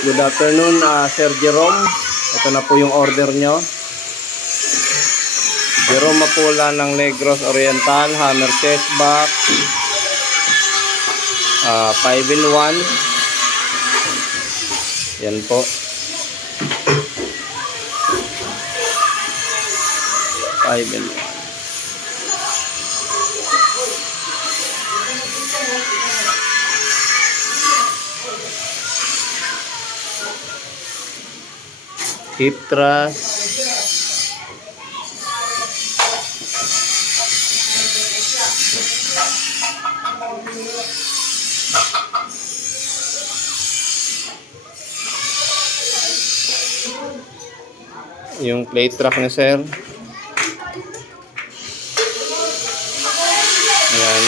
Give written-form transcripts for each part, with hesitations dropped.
Good afternoon, Sir Jerome. Ito na po yung order nyo. Jerome Mapula ng Negros Oriental, hammer chest back, 5-in-1. Yan po. 5-in-1. Hip thrust, yung plate track ni sir. Ayan.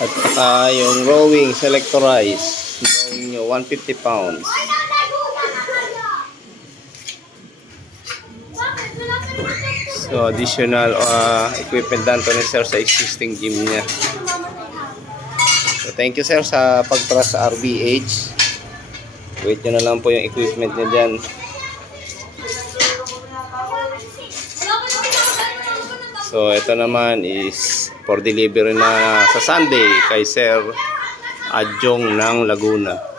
At saka yung rowing selectorize. Rowing nyo 150 pounds. So additional equipment dan to ni sir sa existing gym niya. So thank you sir sa pagtras sa RBH. Wait nyo na lang po yung equipment niya dyan. So ito naman is for delivery na sa Sunday kay Sir Adjong ng Laguna.